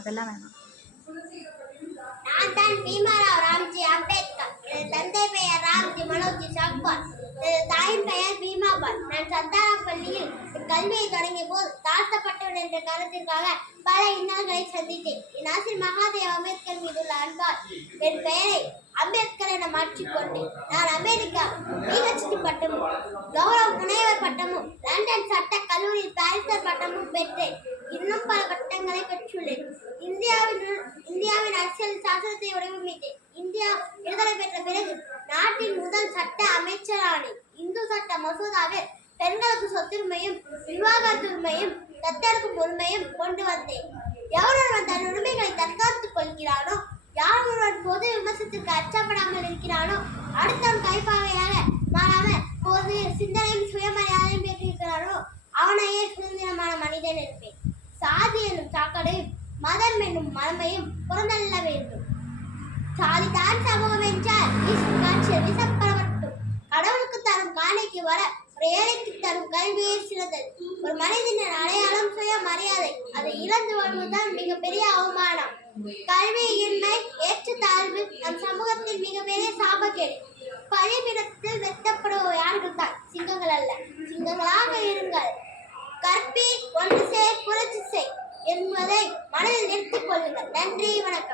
அதெல்லாம் வேணாம். நான் தான் பீமாராவ் ராம்ஜி அம்பேத்கர். எனது தந்தை பெயர் ராம்ஜி மனோஜி சக்பால் எனது தாயின் பெயர் பீமாபால் நான் சந்தானம் பள்ளியில் கல்வியை தொடங்கிய போது தாழ்த்தப்பட்டவன் என்ற காரணத்திற்காக பல இன்னல்களை சந்தித்தேன். என் ஆசிரியர் மகாதேவ் அம்பேத்கர் மீதுள்ள அன்பால் என் பெயரை அம்பேத்கர் என மாற்றிக்கொண்டேன் நான் அமெரிக்கா பிஹெச்டி பட்டமும் கௌரவ முனைவர் பட்டமும் லண்டன் சட்ட கல்லூரியில் பாரிஸ்டர் பட்டமும் பெற்றேன். சாசனத்தை இந்தியா விடுதலை பெற்ற பிறகு நாட்டின் முதல் சட்ட அமைச்சரானேன் இந்து சட்ட மசோதாவில் பெண்களுக்கு சொத்துரிமையும் விவாகரத்துரிமையும் தத்தெடுக்கும் உரிமையும் கொண்டு வந்தேன். எவரொருவன் தன் உரிமைகளை தற்காத்துக் கொள்கிறானோ யார் ஒருவன் பொது விமர்சனத்திற்கு அச்சப்படாமல் இருக்கிறானோ அடுத்தவன் கைப்பாவையாக மாறாமல் பொது சிந்தனையும் சுயமரியாதையும் பெற்றிருக்கிறானோ அவனையே சுதந்திரமான மனிதன் இருப்பேன் சாதி என்னும் சாக்கடையும் மதம் என்னும் மரமையும் புறந்தள்ள வேண்டும் சாதிதான் சமூகம் என்றால் ஈஸ்வரன் கடவுளுக்கு தரும் காணிக்கு வர ஒரு ஏழைக்கு தரும் கல்வியே சிறந்தது. ஒரு மனிதனின் அடையாளம் சுய மரியாதை. அதை இழந்து வருவதுதான் மிகப்பெரிய அவமானம். கல்வியின்மை ஏற்றத்தாழ்வு நம் சமூகத்தில் மிகப்பெரிய சாபக்கேடு. பழிபிடத்தில் வெட்டப்படுவோர் யார்கள் தான் சிங்கங்கள் அல்ல. சிங்கங்களாக இருங்கள். கற்பி ஒன்று செய் புரட்சி செய். என்பதை மனதில் நிறுத்திக் கொள்ளுங்கள். நன்றி வணக்கம்.